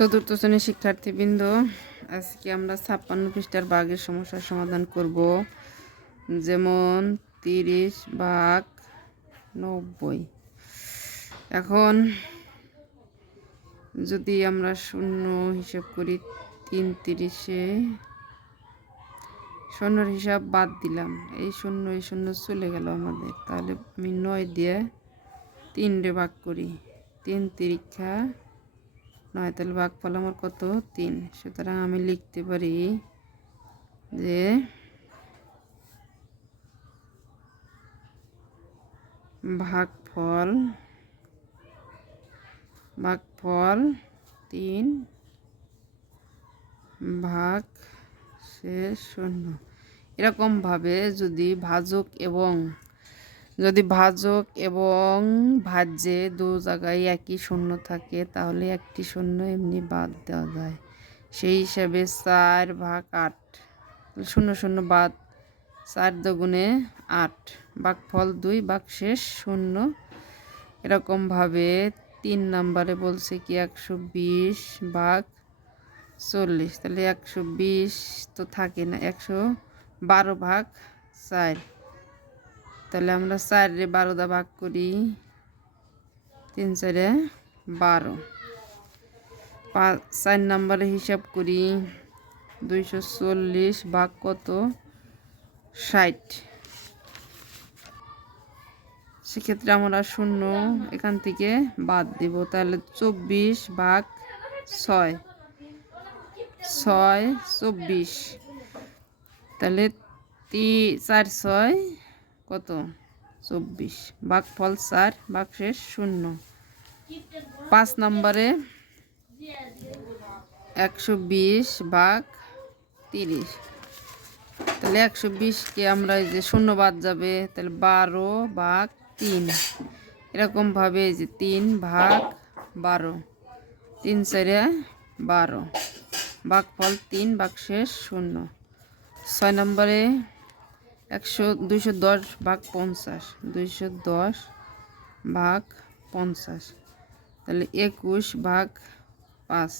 চতুর্থ শ্রেণীর শিক্ষার্থীবৃন্দ, আজকে আমরা 56 পৃষ্ঠার ভাগের সমস্যার সমাধান করব। যেমন 30 ভাগ 90। এখন যদি আমরা শূন্য হিসাব করি, 3/30-এ শূন্যর হিসাব বাদ দিলাম, এই শূন্য চলে গেল আমাদের। তাহলে আমি 9 দিয়ে 3 ভাগ করি, 3 তিরিক্ষা 9, তাহলে ভাগফল আমার কত? 3। সুতরাং আমি লিখতে পারি যে ভাগফল 3 ভাগ শেষ 0। এরকমভাবে যদি ভাজক ভাজ্যে দু জায়গায় একই শূন্য থাকে, তাহলে একটি শূন্য এমনি বাদ দেওয়া যায়। সেই হিসাবে 4 ভাগ 8, 0 বাদ, 4 দুগুণে 8, ভাগফল 2 ভাগশেষ 0। এরকমভাবে 3 নম্বরে বলছে কি 120 ভাগ 40, তাহলে 120 তো থাকে না, 112 ভাগ 4। তাহলে আমরা 4-রে 12 দা ভাগ করি, 3 4 12। 4 নম্বরে হিসাব করি, 240 ভাগ কত? 60। সেক্ষেত্রে আমরা শূন্য এখান থেকে বাদ দিব, তাহলে 24 ভাগ 6, 24। তাহলে 4 6 কত? 24, ভাগফল 4 ভাগশেষ 0। 5 নম্বরে 120 ভাগ 30, তাহলে 120-কে আমরা এই যে 0 বাদ যাবে, তাহলে 12 ভাগ 3। এরকমভাবে এই যে 3 ভাগ 12, 3 4 12, ভাগফল 3 ভাগশেষ 0। 6 নম্বরে 210 ভাগ 50, 210 ভাগ 50, তাহলে 21 ভাগ 5।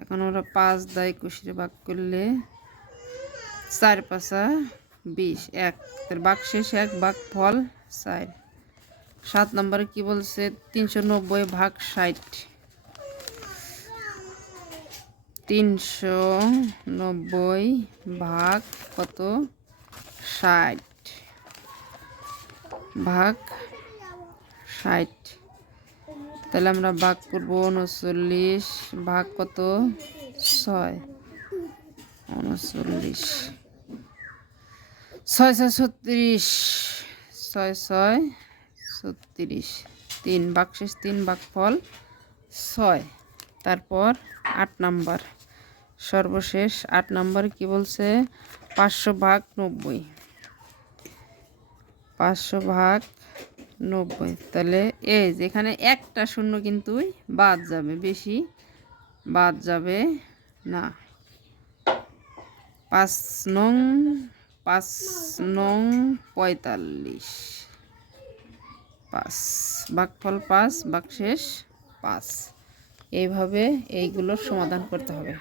এখন আমরা 5 দিয়ে 21-রে ভাগ করলে 4 5 20, 1, তাহলে ভাগশেষ 1, ভাগফল 4। 7 নম্বরে কি বলছে? 390 ভাগ 60, 390 ভাগ কত? 60, ভাগ 60। তাহলে আমরা ভাগ করব 39 ভাগ কত? 6, 39, 6 6 36, 6 6 36, 3 ভাগশেষ 3, ভাগফল 6। তারপর 8 নাম্বার, সর্বশেষ 8 নাম্বার কি বলছে? 500 ভাগ 90, 500 ভাগ 90। তাহলে এই যেখানে একটা শূন্য কিন্তু বাদ যাবে, বেশি বাদ যাবে না। 5 নং 45, 5, ভাগফল 5 ভাগশেষ 5। এইভাবে এইগুলোর সমাধান করতে হবে।